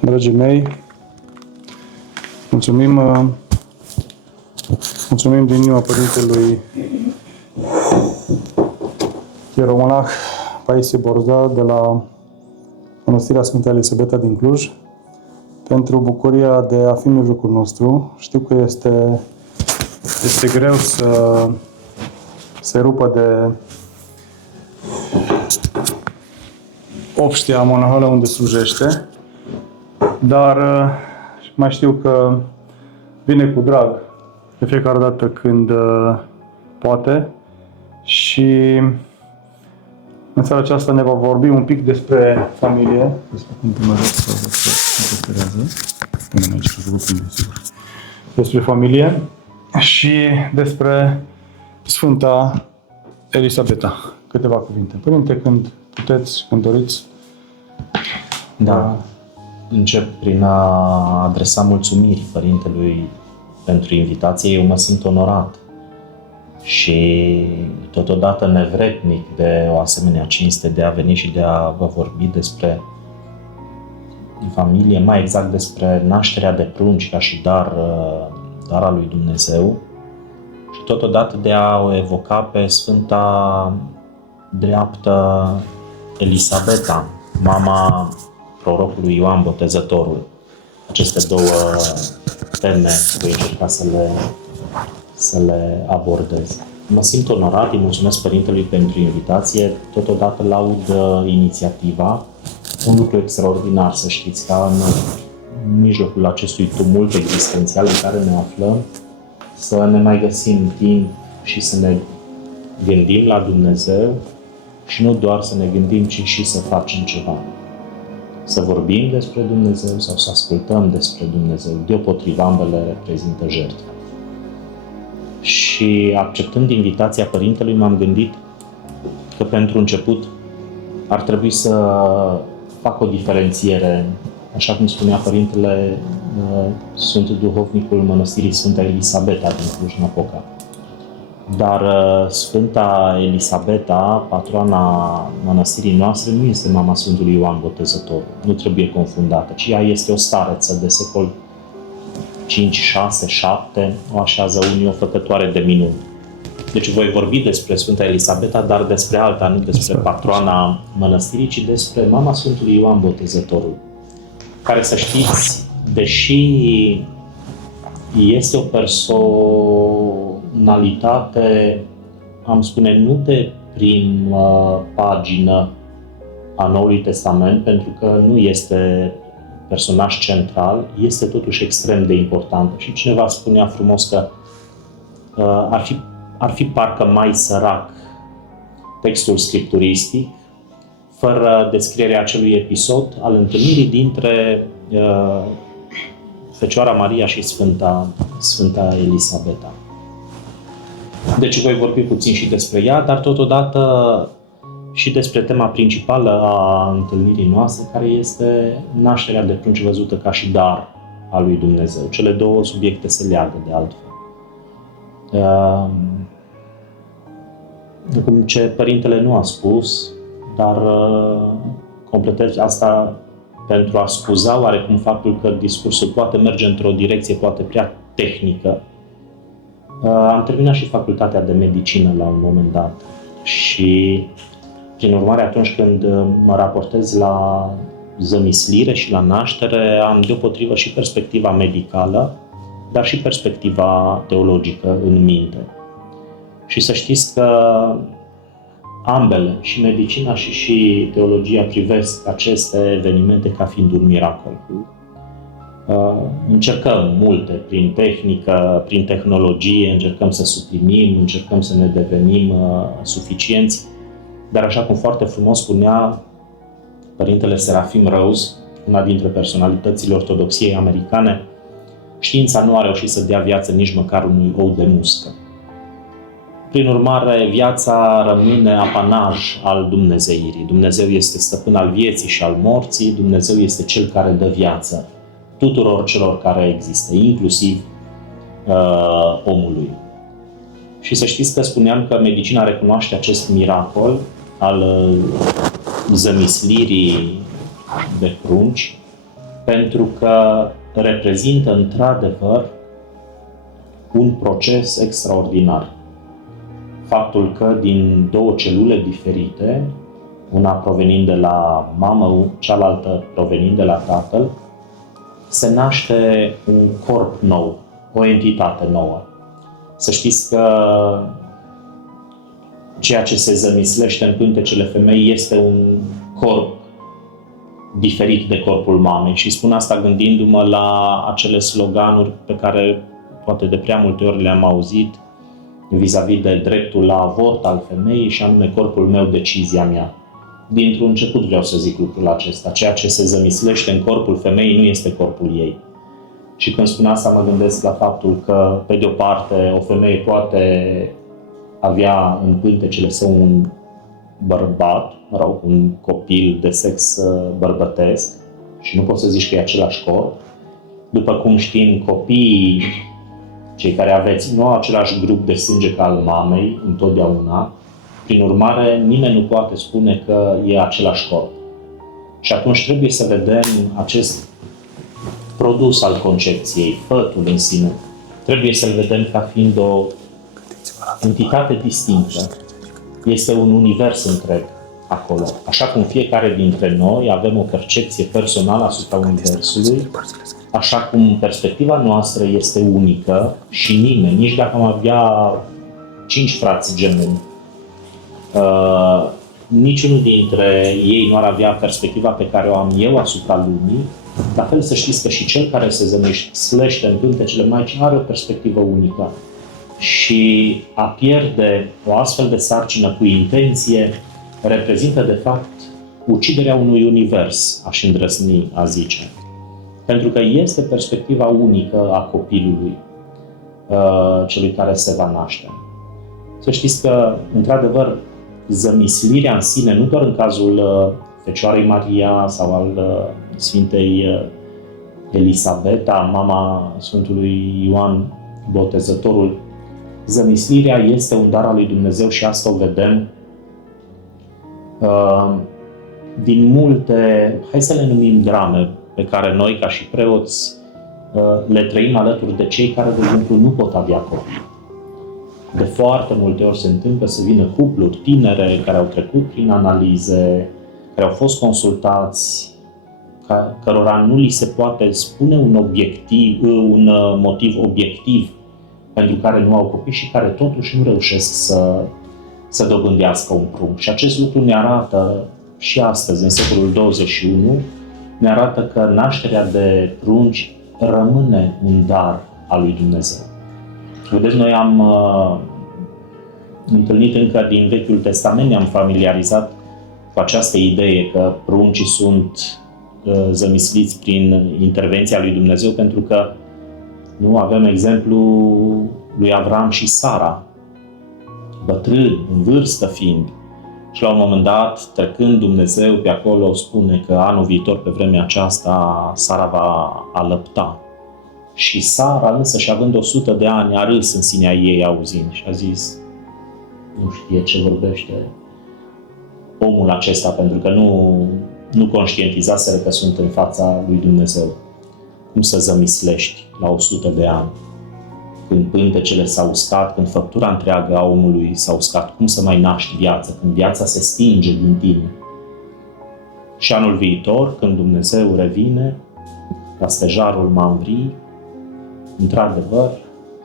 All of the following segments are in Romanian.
Dragii mei, mulțumim din inima Părintelui Hieromonah Paisie Borza de la Mănăstirea Sfânta Elisabeta din Cluj pentru bucuria de a fi în mijlocul nostru. Știu că este greu să se rupă de obștia monahală unde slujește, dar mai știu că vine cu drag de fiecare dată când poate și în seara aceasta ne va vorbi un pic despre familie, despre familie și despre Sfânta Elisabeta. Câteva cuvinte. Părinte, când puteți, când doriți. Da. Încep prin a adresa mulțumiri Părintelui pentru invitație. Eu mă simt onorat și totodată nevrednic de o asemenea cinste de a veni și de a vă vorbi despre familie, mai exact despre nașterea de prunci ca și dar al lui Dumnezeu și totodată de a o evoca pe Sfânta Dreaptă Elisabeta, mama prorocului Ioan Botezătorul. Aceste două teme voi încerca să le abordez. Mă simt onorat, îi mulțumesc Părintelui pentru invitație, totodată laud inițiativa. Un lucru extraordinar, să știți, ca în mijlocul acestui tumult existențial în care ne aflăm, să ne mai găsim timp și să ne gândim la Dumnezeu și nu doar să ne gândim, ci și să facem ceva. Să vorbim despre Dumnezeu sau să ascultăm despre Dumnezeu. Deopotrivă, ambele reprezintă jertfă. Și acceptând invitația Părintelui, m-am gândit că pentru început ar trebui să fac o diferențiere. Așa cum spunea Părintele, sunt duhovnicul Mănăstirii Sfânta Elisabeta din Cluj-Napoca. Dar Sfânta Elisabeta, patroana mănăstirii noastre, nu este mama Sfântului Ioan Botezătorul. Nu trebuie confundată, ci ea este o stareță de secol 5, 6, 7, o așează unii o făcătoare de minuni. Deci voi vorbi despre Sfânta Elisabeta, dar despre alta, nu despre patroana mănăstirii, ci despre mama Sfântului Ioan Botezătorul, care, să știți, deși este o personalitate, am spune, nu de primă pagină a Noului Testament, pentru că nu este personaj central, este totuși extrem de importantă. Și cineva spunea frumos că ar fi parcă mai sărac textul scripturistic fără descrierea acelui episod al întâlnirii dintre Fecioara Maria și Sfânta Elisabeta. Deci voi vorbi puțin și despre ea, dar totodată și despre tema principală a întâlnirii noastre, care este nașterea de prunci văzută ca și dar al lui Dumnezeu. Cele două subiecte se leagă de altfel. Cum ce Părintele nu a spus, dar completez asta pentru a scuza oarecum faptul că discursul poate merge într-o direcție poate prea tehnică. Am terminat și facultatea de medicină la un moment dat și, prin urmare, atunci când mă raportez la zămislire și la naștere, am deopotrivă și perspectiva medicală, dar și perspectiva teologică în minte. Și să știți că ambele, și medicina și teologia, privesc aceste evenimente ca fiind un miracol. Încercăm multe prin tehnică, prin tehnologie, încercăm să suprimim, încercăm să ne devenim suficienți, dar așa cum foarte frumos spunea Părintele Serafim Rose, una dintre personalitățile ortodoxiei americane, știința nu a reușit să dea viață nici măcar unui ou de muscă. Prin urmare, viața rămâne apanaj al dumnezeirii. Dumnezeu este stăpân al vieții și al morții, Dumnezeu este Cel care dă viață tuturor celor care există, inclusiv omului. Și să știți că spuneam că medicina recunoaște acest miracol al zămislirii de prunci pentru că reprezintă într-adevăr un proces extraordinar. Faptul că din două celule diferite, una provenind de la mamă, cealaltă provenind de la tatăl, se naște un corp nou, o entitate nouă. Să știți că ceea ce se zămislește în pântecele femeii este un corp diferit de corpul mamei. Și spun asta gândindu-mă la acele sloganuri pe care poate de prea multe ori le-am auzit vis-a-vis de dreptul la avort al femeii și anume corpul meu, decizia mea. Dintr-un început vreau să zic lucrul acesta. Ceea ce se zămislește în corpul femeii nu este corpul ei. Și când spun asta mă gândesc la faptul că, pe de o parte, o femeie poate avea în pântecele său un bărbat, un copil de sex bărbătesc și nu poți să zici că e același corp. După cum știm, copiii, cei care aveți, nu au același grup de sânge ca al mamei, întotdeauna. Prin urmare, nimeni nu poate spune că e același corp. Și atunci trebuie să vedem acest produs al concepției, fătul în sine. Trebuie să-l vedem ca fiind o entitate distinctă. Este un univers întreg acolo. Așa cum fiecare dintre noi avem o percepție personală asupra universului, așa cum perspectiva noastră este unică și nimeni, nici dacă am avea 5 frați gemeni, niciunul dintre ei nu ar avea perspectiva pe care o am eu asupra lumii. La fel să știți că și cel care se zămislește în pântecele Maicii are o perspectivă unică. Și a pierde o astfel de sarcină cu intenție reprezintă, de fapt, uciderea unui univers, aș îndrăzni a zice. Pentru că este perspectiva unică a copilului, celui care se va naște. Să știți că, într-adevăr, zămislirea în sine, nu doar în cazul Fecioarei Maria sau al Sfintei Elisabeta, mama Sfântului Ioan Botezătorul, zămislirea este un dar al lui Dumnezeu și asta o vedem din multe, hai să le numim drame, pe care noi, ca și preoți, le trăim alături de cei care, de exemplu, nu pot avea copii. De foarte multe ori se întâmplă să vină cupluri tinere care au trecut prin analize, care au fost consultați, cărora nu li se poate spune un motiv obiectiv pentru care nu au copii și care totuși nu reușesc să dobândească un prunc. Și acest lucru ne arată și astăzi, în secolul 21, ne arată că nașterea de prunci rămâne un dar al lui Dumnezeu. Vedeți, noi am întâlnit încă din Vechiul Testament, ne-am familiarizat cu această idee că pruncii sunt zămisliți prin intervenția lui Dumnezeu, pentru că nu avem exemplu lui Avram și Sara, bătrâni, în vârstă fiind. Și la un moment dat, trecând Dumnezeu pe acolo, spune că anul viitor, pe vremea aceasta, Sara va alăpta. Și Sara, însă, și având 100 de ani, a râs în sinea ei auzind și a zis: nu știe ce vorbește omul acesta, pentru că nu conștientizaseră că sunt în fața lui Dumnezeu. Cum să zămislești la 100 de ani? Când pântecele s-a uscat, când făptura întreagă a omului s-a uscat, cum să mai naști viață, când viața se stinge din tine? Și anul viitor, când Dumnezeu revine la stejarul Mamvrii, într-adevăr,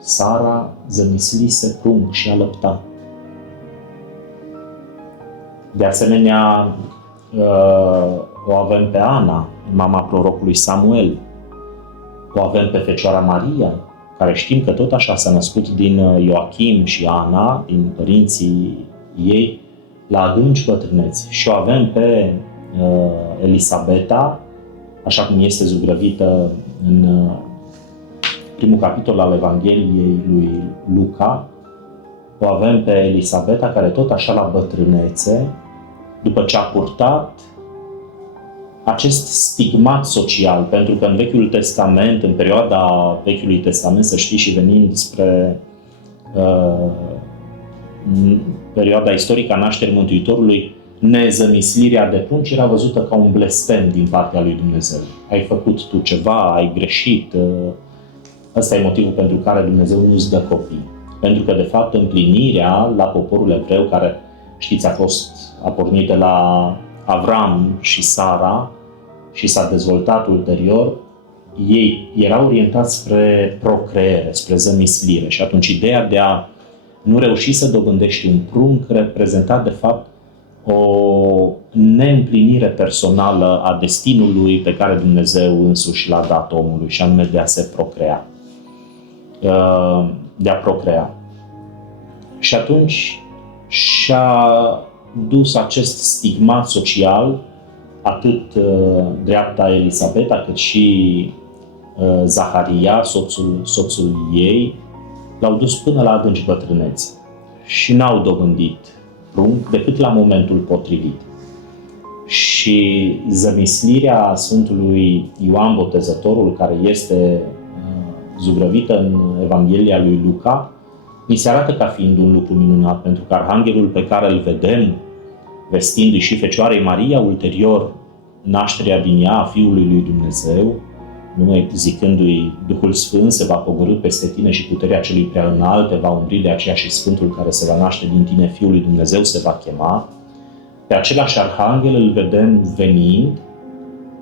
Sara zămislise prunc și alăpta. De asemenea, o avem pe Ana, mama prorocului Samuel. O avem pe Fecioara Maria, care știm că tot așa s-a născut din Ioachim și Ana, din părinții ei, la adânci bătrâneți. Și o avem pe Elisabeta, așa cum este zugrăvită în primul capitol al Evangheliei lui Luca. O avem pe Elisabeta, care tot așa la bătrânețe, după ce a purtat acest stigmat social, pentru că în Vechiul Testament, în perioada Vechiului Testament, să știi, și venind spre perioada istorică a nașterii Mântuitorului, nezămislirea de prunci era văzută ca un blestem din partea lui Dumnezeu. Ai făcut tu ceva, ai greșit. Ăsta e motivul pentru care Dumnezeu nu-ți dă copii. Pentru că, de fapt, împlinirea la poporul evreu, care, știți, a pornit de la Avram și Sara și s-a dezvoltat ulterior, ei erau orientați spre procreere, spre zămislire. Și atunci ideea de a nu reuși să dobândești un prunc reprezenta, de fapt, o neîmplinire personală a destinului pe care Dumnezeu însuși l-a dat omului, și anume de a se procrea. De a procrea. Și atunci și-a dus acest stigmat social, atât dreapta Elisabeta, cât și Zaharia, soțul ei, l-au dus până la adânci bătrânețe și n-au dobândit prunc decât la momentul potrivit. Și zămislirea Sfântului Ioan Botezătorul, care este zugrăvită în Evanghelia lui Luca, mi se arată ca fiind un lucru minunat, pentru că Arhanghelul pe care îl vedem vestindu-i și Fecioarei Maria ulterior nașterea din ea a Fiului lui Dumnezeu, zicându-i: Duhul Sfânt se va pogorî peste tine și puterea celui prea înalt te va umbri, de aceea și Sfântul care se va naște din tine, Fiul lui Dumnezeu, se va chema. Pe același Arhanghel îl vedem venind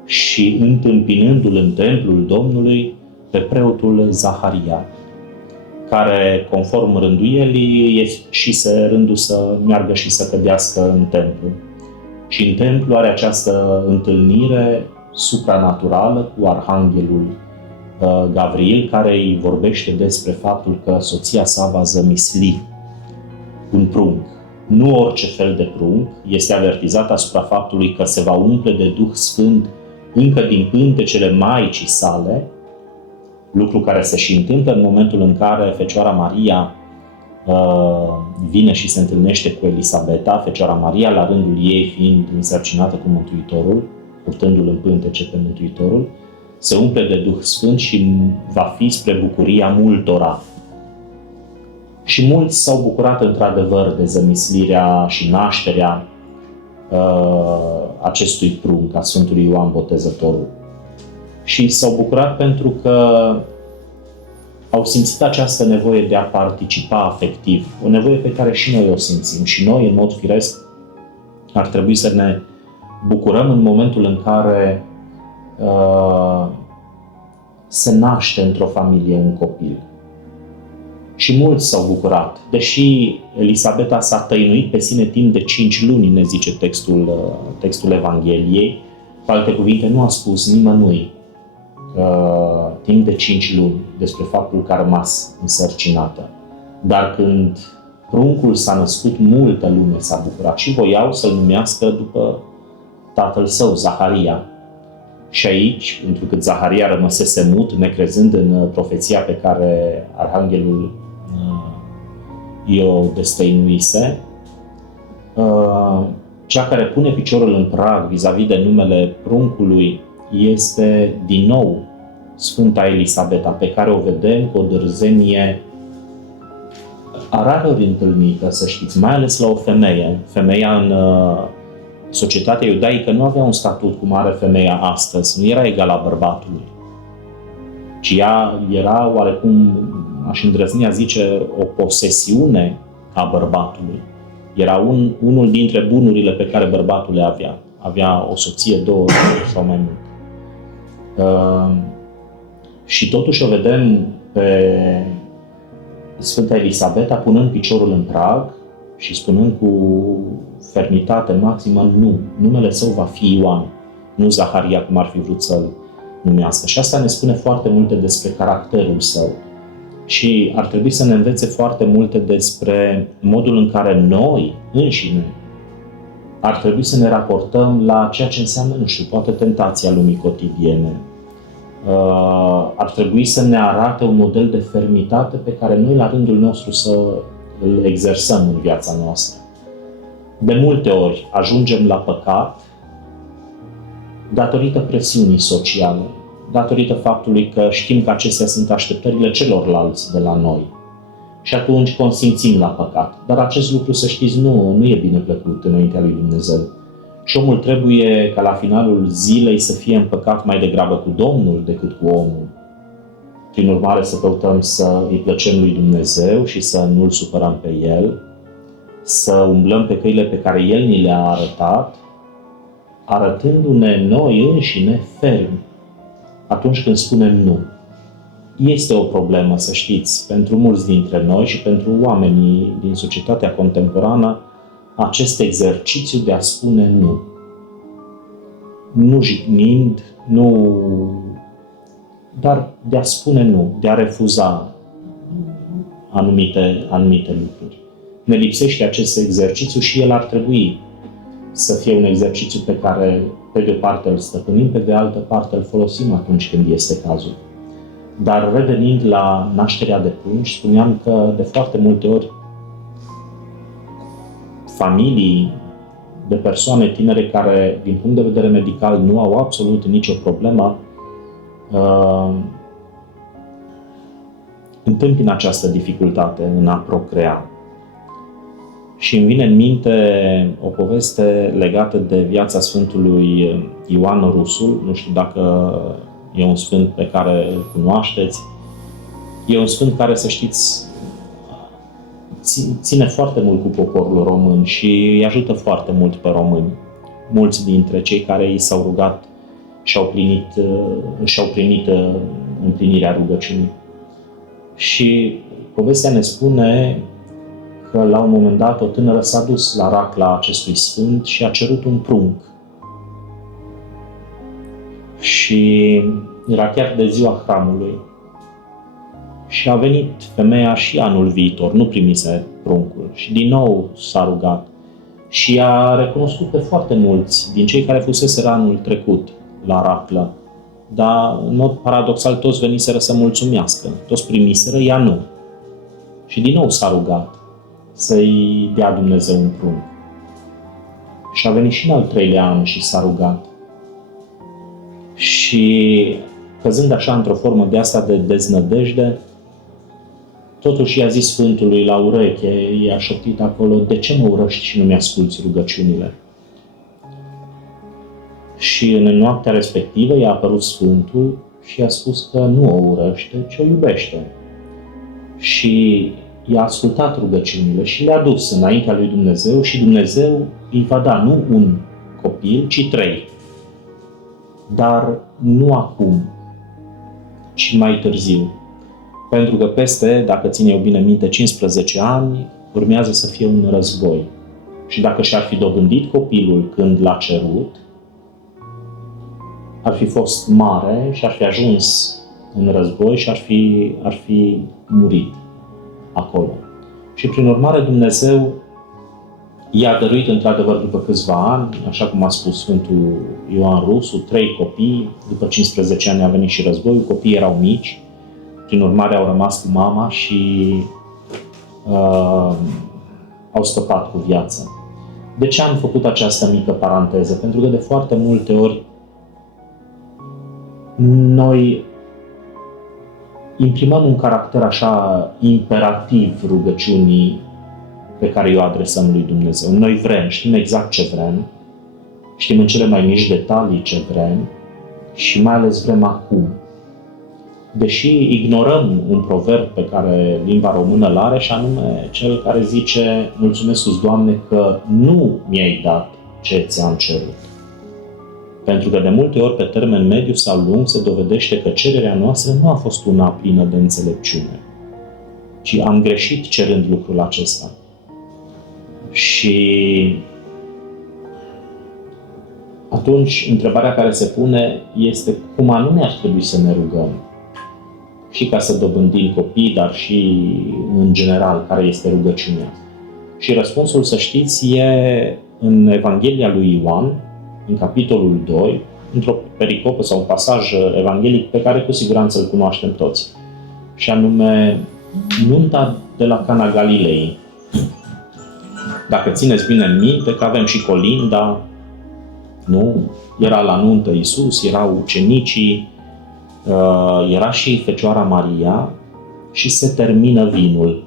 și întâmpinându-l în templul Domnului pe preotul Zaharia, care, conform rânduielii, e și rândul să meargă și să cădească în templu. Și în templu are această întâlnire supranaturală cu Arhanghelul Gavril, care îi vorbește despre faptul că soția sa va zămisli un prunc. Nu orice fel de prunc, este avertizat asupra faptului că se va umple de Duh Sfânt încă din pântecele Maicii sale, lucru care se și întâmplă în momentul în care Fecioara Maria vine și se întâlnește cu Elisabeta, Fecioara Maria, la rândul ei fiind însărcinată cu Mântuitorul, purtându-l în pântece pe Mântuitorul, se umple de Duh Sfânt și va fi spre bucuria multora. Și mulți s-au bucurat într-adevăr de zămislirea și nașterea acestui prunc, a Sfântului Ioan Botezătorul. Și s-au bucurat pentru că au simțit această nevoie de a participa afectiv, o nevoie pe care și noi o simțim. Și noi, în mod firesc, ar trebui să ne bucurăm în momentul în care se naște într-o familie un copil. Și mulți s-au bucurat, deși Elisabeta s-a tăinuit pe sine timp de 5 luni, ne zice textul Evangheliei. Cu alte cuvinte, nu a spus nimănui timp de 5 luni despre faptul că a rămas însărcinată. Dar când pruncul s-a născut, multă lume s-a bucurat și voiau să-l numească după tatăl său, Zaharia. Și aici, întrucât Zaharia rămăsese mut, necrezând în profeția pe care Arhanghelul i-o destăinuise, cea care pune piciorul în prag vis-a-vis de numele pruncului este din nou Sfânta Elisabeta, pe care o vedem cu o dârzenie rareori întâlnită, să știți, mai ales la o femeie. Femeia în societatea iudaică nu avea un statut cum are femeia astăzi, nu era egală bărbatului, ci ea era oarecum, aș îndrăzni a zice, o posesiune a bărbatului. Era unul dintre bunurile pe care bărbatul le avea. Avea o soție, două sau mai mult. Și totuși o vedem pe Sfânta Elisabeta punând piciorul în prag și spunând cu fermitate maximă: nu, numele său va fi Ioan, nu Zaharia, cum ar fi vrut să-l numească. Și asta ne spune foarte multe despre caracterul său. Și ar trebui să ne învețe foarte multe despre modul în care noi înșine ar trebui să ne raportăm la ceea ce înseamnă, nu știu, poate tentația lumii cotidiene. Ar trebui să ne arate un model de fermitate pe care noi, la rândul nostru, să îl exersăm în viața noastră. De multe ori ajungem la păcat datorită presiunii sociale, datorită faptului că știm că acestea sunt așteptările celorlalți de la noi. și atunci consimțim la păcat. Dar acest lucru, să știți, nu e bine plăcut înaintea lui Dumnezeu. Și omul trebuie ca la finalul zilei să fie împăcat mai degrabă cu Domnul decât cu omul. Prin urmare, să căutăm să îi plăcem lui Dumnezeu și să nu-L supărăm pe El, să umblăm pe căile pe care El ni le-a arătat, arătându-ne noi înșine fermi atunci când spunem nu. Este o problemă, să știți, pentru mulți dintre noi și pentru oamenii din societatea contemporană, acest exercițiu de a spune nu. Nu jignind, dar de a spune nu, de a refuza anumite lucruri. Ne lipsește acest exercițiu și el ar trebui să fie un exercițiu pe care, pe de o parte, îl stăpânim, pe de altă parte, îl folosim atunci când este cazul. Dar revenind la nașterea de prunci, spuneam că de foarte multe ori familii de persoane tinere care, din punct de vedere medical, nu au absolut nicio problemă, întâmpină această dificultate în a procrea. Și îmi vine în minte o poveste legată de viața Sfântului Ioan Rusul. Nu știu dacă e un sfânt pe care îl cunoașteți. E un sfânt care, să știți, ține foarte mult cu poporul român și îi ajută foarte mult pe români. Mulți dintre cei care i s-au rugat și-au primit împlinirea rugăciunii. Și povestea ne spune că la un moment dat o tânără s-a dus la racla acestui sfânt și a cerut un prunc. Și era chiar de ziua hramului. Și a venit femeia și anul viitor, nu primise pruncul. Și din nou s-a rugat. Și a recunoscut pe foarte mulți din cei care fuseseră anul trecut la raclă. Dar, în mod paradoxal, toți veniseră să mulțumească. Toți primiseră, ea nu. Și din nou s-a rugat să-i dea Dumnezeu un prunc. Și a venit și în al 3-lea an și s-a rugat. Și căzând așa într-o formă de asta de deznădejde, totuși i-a zis Sfântului la ureche, i-a șoptit acolo: de ce mă urăști și nu mi-asculți rugăciunile? Și în noaptea respectivă i-a apărut Sfântul și i-a spus că nu o urăște, ci o iubește. Și i-a ascultat rugăciunile și le-a dus înaintea lui Dumnezeu și Dumnezeu îi va da nu un copil, ci 3. Dar nu acum, ci mai târziu. Pentru că peste, dacă țin eu bine minte, 15 ani, urmează să fie un război. Și dacă și-ar fi dobândit copilul când l-a cerut, ar fi fost mare și ar fi ajuns în război și ar fi murit acolo. Și prin urmare Dumnezeu i-a dăruit într-adevăr după câțiva ani, așa cum a spus Sfântul Ioan Rusu, 3 copii. După 15 ani a venit și războiul, copiii erau mici, prin urmare au rămas cu mama și au scăpat cu viață. De ce am făcut această mică paranteză? Pentru că de foarte multe ori noi imprimăm un caracter așa imperativ rugăciunii pe care o adresăm lui Dumnezeu. Noi vrem, știm exact ce vrem, știm în cele mai mici detalii ce vrem și mai ales vrem acum. Deși ignorăm un proverb pe care limba română îl are, și anume cel care zice: mulțumesc-ți, Doamne, că nu mi-ai dat ce ți-am cerut. Pentru că de multe ori, pe termen mediu sau lung, se dovedește că cererea noastră nu a fost una plină de înțelepciune, ci am greșit cerând lucrul acesta. Și atunci, întrebarea care se pune este: cum anume ar trebui să ne rugăm? Și ca să dobândim copii, dar și în general, care este rugăciunea? Și răspunsul, să știți, e în Evanghelia lui Ioan, în capitolul 2, într-o pericopă sau un pasaj evanghelic pe care cu siguranță îl cunoaștem toți. Și anume, nunta de la Cana Galilei. Dacă țineți bine în minte că avem și colinda, nu? Era la nuntă Iisus, erau ucenicii, era și Fecioara Maria și se termină vinul.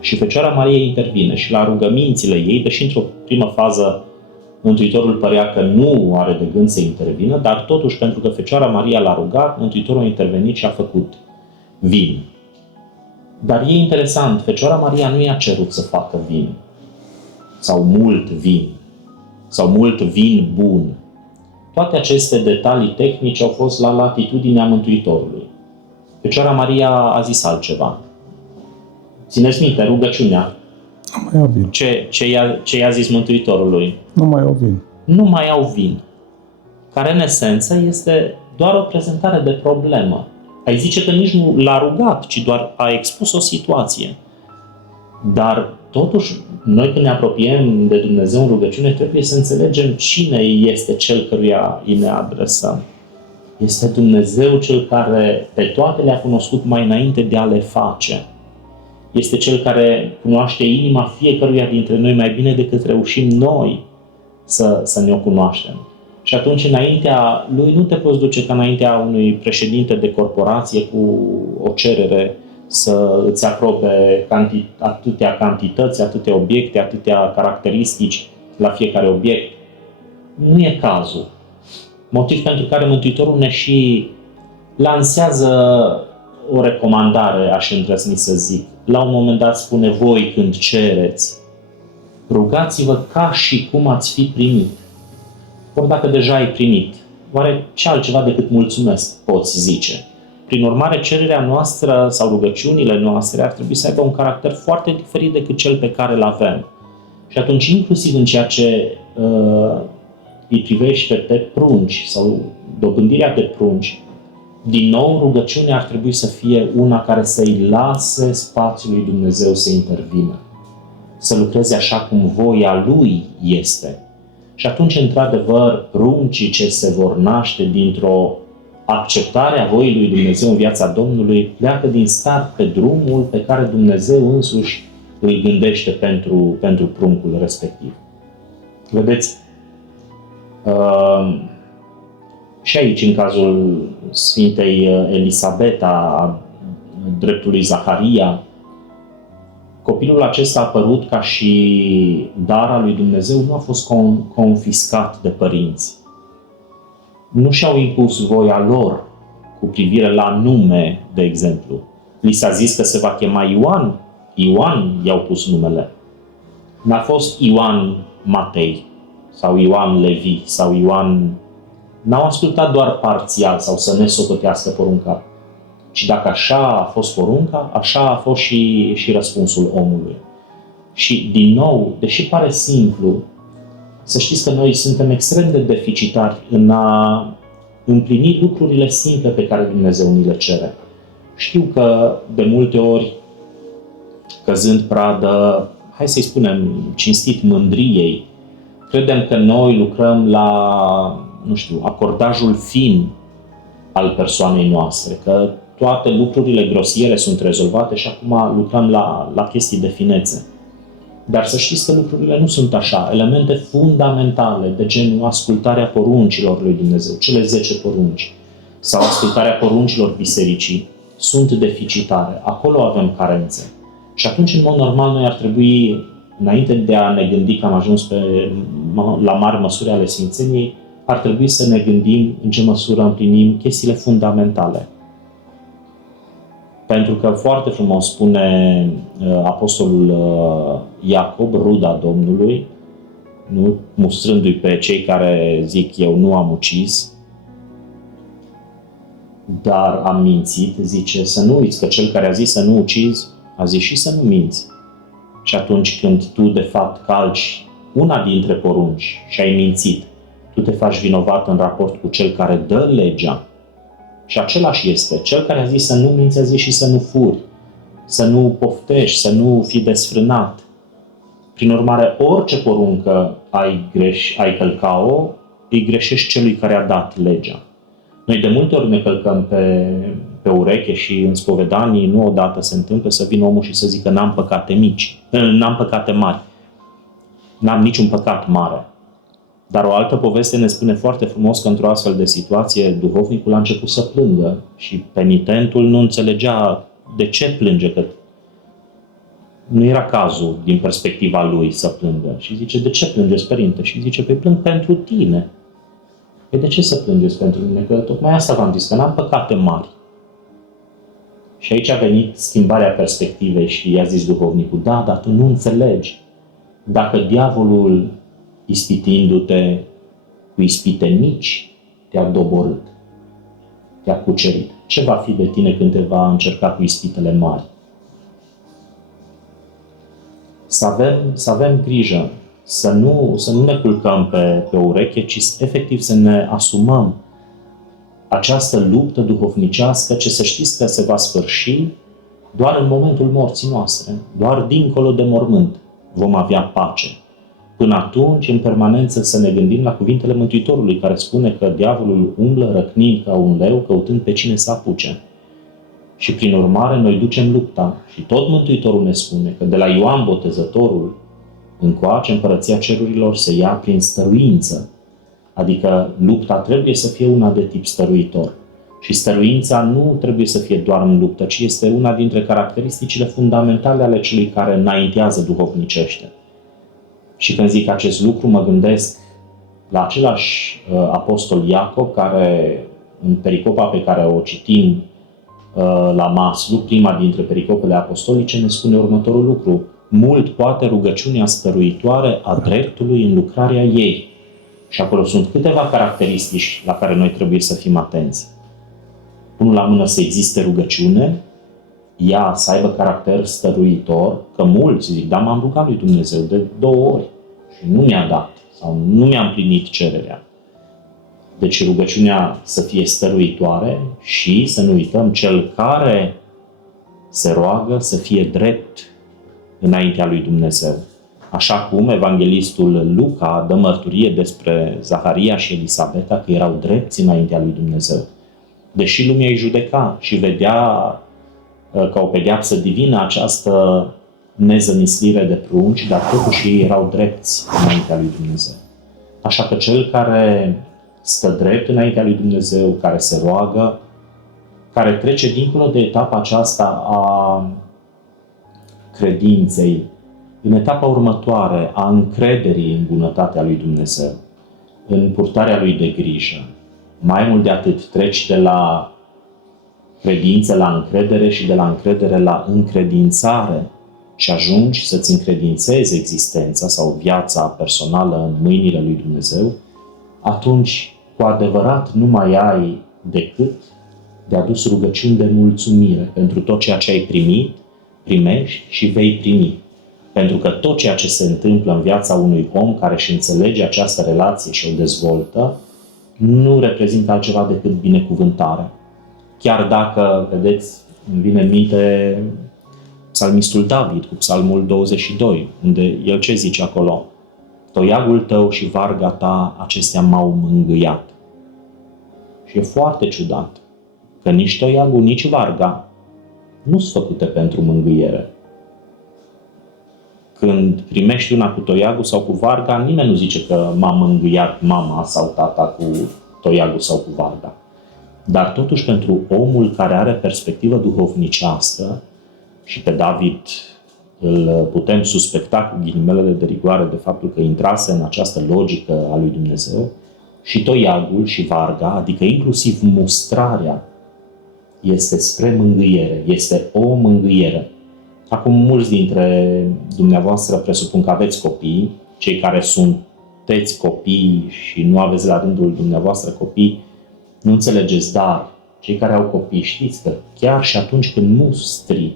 Și Fecioara Maria intervine și la rugămințile ei, deși într-o primă fază Mântuitorul părea că nu are de gând să intervină, dar totuși, pentru că Fecioara Maria l-a rugat, Mântuitorul a intervenit și a făcut vin. Dar e interesant, Fecioara Maria nu i-a cerut să facă vin, sau mult vin, sau mult vin bun. Toate aceste detalii tehnice au fost la latitudinea Mântuitorului. Fecioara Maria a zis altceva. Țineți minte, rugăciunea. Nu mai au vin. Ce i-a zis Mântuitorului? Nu mai au vin. Nu mai au vin. Care în esență este doar o prezentare de problemă. Ai zice că nici nu l-a rugat, ci doar a expus o situație. Dar totuși, noi când ne apropiem de Dumnezeu în rugăciune, trebuie să înțelegem cine este Cel căruia îi ne adresăm. Este Dumnezeu Cel care pe toate le-a cunoscut mai înainte de a le face. Este Cel care cunoaște inima fiecăruia dintre noi mai bine decât reușim noi să ne o cunoaștem. Și atunci, înaintea Lui, nu te poți duce ca înaintea unui președinte de corporație cu o cerere să îți aprobe atâtea cantități, atâtea obiecte, atâtea caracteristici la fiecare obiect. Nu e cazul. Motiv pentru care Mântuitorul ne și lansează o recomandare, aș îndrăzni să zic. La un moment dat spune: voi când cereți, rugați-vă ca și cum ați fi primit. Ori dacă deja ai primit, oare ce altceva decât mulțumesc poți zice? Prin urmare, cererea noastră sau rugăciunile noastre ar trebui să aibă un caracter foarte diferit decât cel pe care îl avem. Și atunci, inclusiv în ceea ce îi privește pe prunci sau dobândirea de prunci, din nou, rugăciunea ar trebui să fie una care să-i lase spațiul lui Dumnezeu să intervină. Să lucreze așa cum voia Lui este. Și atunci, într-adevăr, pruncii ce se vor naște dintr-o acceptare a voii lui Dumnezeu în viața Domnului pleacă din start pe drumul pe care Dumnezeu însuși îl gândește pentru pruncul respectiv. Vedeți? Și aici, în cazul Sfintei Elisabeta, a dreptului Zaharia, copilul acesta apărut ca și dar al lui Dumnezeu nu a fost confiscat de părinți. Nu și-au impus voia lor cu privire la nume, de exemplu. Li s-a zis că se va chema Ioan. Ioan i-au pus numele. N-a fost Ioan Matei sau Ioan Levi sau Ioan... N-au ascultat doar parțial sau să ne socotească porunca. Și dacă așa a fost porunca, așa a fost și răspunsul omului. Și, din nou, deși pare simplu, să știți că noi suntem extrem de deficitari în a împlini lucrurile simple pe care Dumnezeu ni le cere. Știu că, de multe ori, căzând pradă, hai să-i spunem cinstit, mândriei, credem că noi lucrăm la, acordajul fin al persoanei noastre, că toate lucrurile grosiere sunt rezolvate și acum lucrăm la chestii de finețe. Dar să știți că lucrurile nu sunt așa. Elemente fundamentale, de genul ascultarea poruncilor lui Dumnezeu, cele 10 porunci, sau ascultarea poruncilor bisericii, sunt deficitare. Acolo avem carențe. Și atunci, în mod normal, noi ar trebui, înainte de a ne gândi că am ajuns la mari măsuri ale Sfințeniei, ar trebui să ne gândim în ce măsură împlinim chestiile fundamentale. Pentru că foarte frumos spune apostolul Iacob, ruda Domnului, nu mustrându-i pe cei care zic eu nu am ucis, dar am mințit, zice să nu uiți că cel care a zis să nu ucizi, a zis și să nu minți. Și atunci când tu de fapt calci una dintre porunci și ai mințit, tu te faci vinovat în raport cu cel care dă legea. Și același este. Cel care a zis să nu minți, a zis și să nu furi, să nu poftești, să nu fii desfrânat. Prin urmare, orice poruncă ai călca-o, îi greșești celui care a dat legea. Noi de multe ori ne călcăm pe ureche și în spovedanii nu odată se întâmplă să vină omul și să zică n-am păcate mici, n-am păcate mari, n-am niciun păcat mare. Dar o altă poveste ne spune foarte frumos că într-o astfel de situație duhovnicul a început să plângă și penitentul nu înțelegea de ce plânge, că nu era cazul din perspectiva lui să plângă. Și zice, de ce plângeți, părinte? Și zice, păi plâng pentru tine. Păi de ce să plângeți pentru mine? Că tocmai asta v-am zis, că n-am păcate mari. Și aici a venit schimbarea perspectivei și i-a zis duhovnicul, da, dar tu nu înțelegi. Dacă diavolul, ispitindu-te cu ispite mici, te-a doborât, te-a cucerit, ce va fi de tine când te va încerca cu ispitele mari? Să avem grijă, să nu ne culcăm pe ureche, ci efectiv să ne asumăm această luptă duhovnicească, ce să știți că se va sfârși doar în momentul morții noastre, doar dincolo de mormânt vom avea pace. Până atunci, în permanență, să ne gândim la cuvintele Mântuitorului, care spune că diavolul umblă răcnind ca un leu, căutând pe cine să apuce. Și prin urmare, noi ducem lupta. Și tot Mântuitorul ne spune că de la Ioan Botezătorul încoace Împărăția Cerurilor se ia prin stăruință. Adică lupta trebuie să fie una de tip stăruitor. Și stăruința nu trebuie să fie doar în luptă, ci este una dintre caracteristicile fundamentale ale celui care înaintează duhovnicește. Și când zic acest lucru, mă gândesc la același apostol Iacob, care în pericopa pe care o citim la Maslu, prima dintre pericopele apostolice, ne spune următorul lucru. Mult poate rugăciunea stăruitoare a dreptului în lucrarea ei. Și acolo sunt câteva caracteristici la care noi trebuie să fim atenți. Unul la mână, să existe rugăciune, ea să aibă caracter stăruitor, că mulți zic, da, m-am rugat lui Dumnezeu de 2 ori și nu mi-a dat sau nu mi-a împlinit cererea. Deci rugăciunea să fie stăruitoare și să nu uităm, cel care se roagă să fie drept înaintea lui Dumnezeu. Așa cum evanghelistul Luca dă mărturie despre Zaharia și Elisabeta că erau drepți înaintea lui Dumnezeu. Deși lumea îi judeca și vedea ca o pedeapsă divină această nezămislire de prunci, dar totuși ei erau drepți înaintea lui Dumnezeu. Așa că cel care stă drept înaintea lui Dumnezeu, care se roagă, care trece dincolo de etapa aceasta a credinței, în etapa următoare a încrederii în bunătatea lui Dumnezeu, în purtarea lui de grijă. Mai mult de atât, treci de la credință la încredere și de la încredere la încredințare și ajungi să-ți încredințezi existența sau viața personală în mâinile lui Dumnezeu, atunci, cu adevărat, nu mai ai decât de adus rugăciuni de mulțumire pentru tot ceea ce ai primit, primești și vei primi. Pentru că tot ceea ce se întâmplă în viața unui om care își înțelege această relație și o dezvoltă, nu reprezintă altceva decât binecuvântare. Chiar dacă, vedeți, îmi vine în minte psalmistul David cu psalmul 22, unde el ce zice acolo? Toiagul tău și varga ta, acestea m-au mângâiat. Și e foarte ciudat că nici toiagul, nici varga nu sunt făcute pentru mângâiere. Când primești una cu toiagul sau cu varga, nimeni nu zice că m-a mângâiat mama sau tata cu toiagul sau cu varga. Dar totuși pentru omul care are perspectivă duhovnicească, și pe David îl putem suspecta cu ghilimelele de rigoare de faptul că intrase în această logică a lui Dumnezeu, și toiagul și varga, adică inclusiv mustrarea, este spre mângâiere, este o mângâiere. Acum, mulți dintre dumneavoastră presupun că aveți copii, cei care sunteți copii și nu aveți la rândul dumneavoastră copii, nu înțelegeți, dar cei care au copii știți că chiar și atunci când mustri,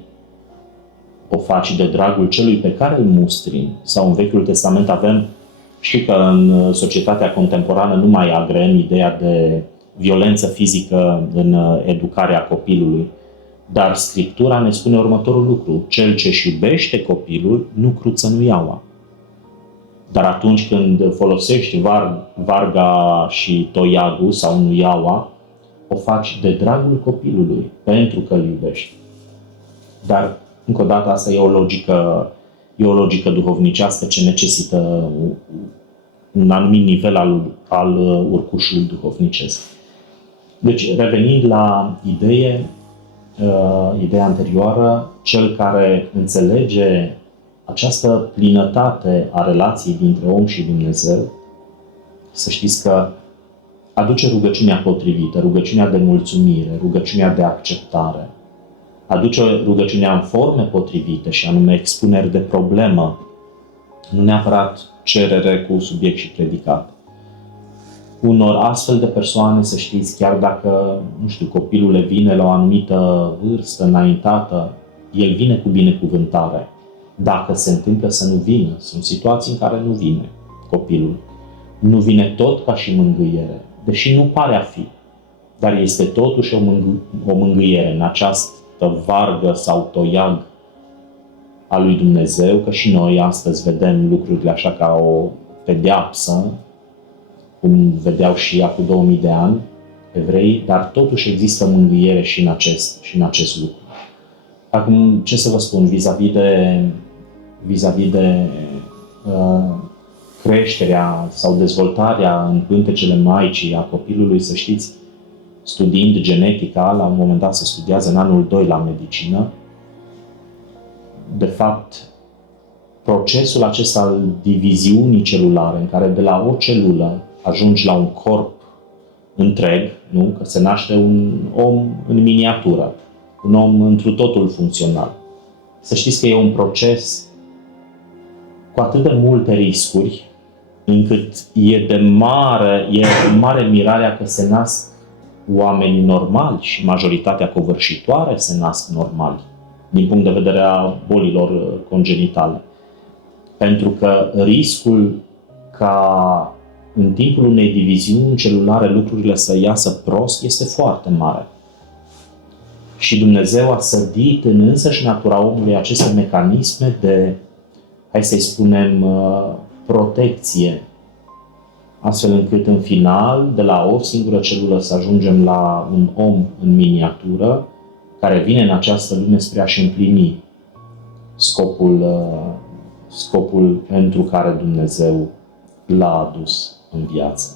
o faci de dragul celui pe care îl mustri. Sau în Vechiul Testament avem, știu că în societatea contemporană nu mai agrem ideea de violență fizică în educarea copilului, dar Scriptura ne spune următorul lucru: cel ce-și iubește copilul nu cruță nuiaua. Dar atunci când folosești varga și toiagul sau nuiaua, o faci de dragul copilului, pentru că îl iubești. Dar, încă o dată, asta e o logică duhovnicească ce necesită un anumit nivel al urcușului duhovnicesc. Deci, revenind la ideea anterioară, cel care înțelege această plinătate a relației dintre om și Dumnezeu, să știți că aduce rugăciunea potrivită, rugăciunea de mulțumire, rugăciunea de acceptare, aduce rugăciunea în forme potrivite și anume expuneri de problemă, nu neapărat cerere cu subiect și predicat. Unor astfel de persoane, să știți, chiar dacă, nu știu, copilul le vine la o anumită vârstă înaintată, el vine cu binecuvântare. Dacă se întâmplă să nu vină, sunt situații în care nu vine copilul, nu vine tot ca și mângâiere, deși nu pare a fi, dar este totuși o mângâiere în această vargă sau toiag a lui Dumnezeu, că și noi astăzi vedem lucrurile așa ca o pedeapsă, cum vedeau și acum 2000 de ani evrei, dar totuși există mângâiere și în acest lucru. Acum, ce să vă spun, vis-a-vis de creșterea sau dezvoltarea în pântecele Maicii a copilului, să știți, studiind genetica, la un moment dat se studiază în anul 2 la medicină, de fapt, procesul acesta al diviziunii celulare, în care de la o celulă ajungi la un corp întreg, nu? Că se naște un om în miniatură, un om întru totul funcțional. Să știți că e un proces cu atât de multe riscuri, încât e mare mirarea că se nasc oameni normali și majoritatea covârșitoare se nasc normali, din punct de vedere a bolilor congenitale. Pentru că riscul ca în timpul unei diviziuni celulare lucrurile să iasă prost este foarte mare. Și Dumnezeu a sădit în însăși natura omului aceste mecanisme de, hai să-i spunem, protecție, astfel încât în final, de la o singură celulă să ajungem la un om în miniatură, care vine în această lume spre a-și împlini scopul pentru care Dumnezeu l-a adus în viață.